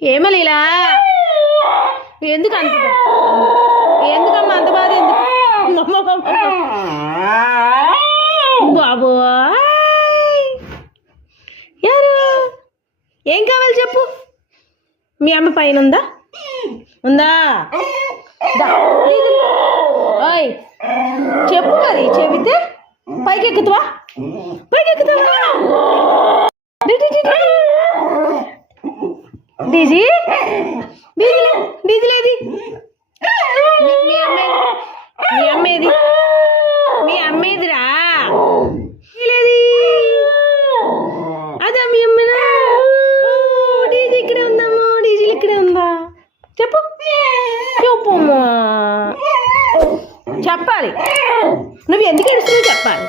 ఏమలీలా ఎందుకమ్మా అంత బాధ ఎందుకు బాబు యారు ఏం కావాలి చెప్పు మీ అమ్మ పైన ఉందా ఓయ్ చెప్పు మరి చెబితే పైకి ఎక్కుతావా డీజీ లేది మీ అమ్మేదిరా లేది అదా మీ అమ్మనా డీజీ ఇక్కడే ఉందమ్మా డీజీ ఇక్కడే ఉందా చెప్పమ్మా చెప్పాలి నువ్వు ఎందుకు ఏడుస్తున్నావు చెప్పాలి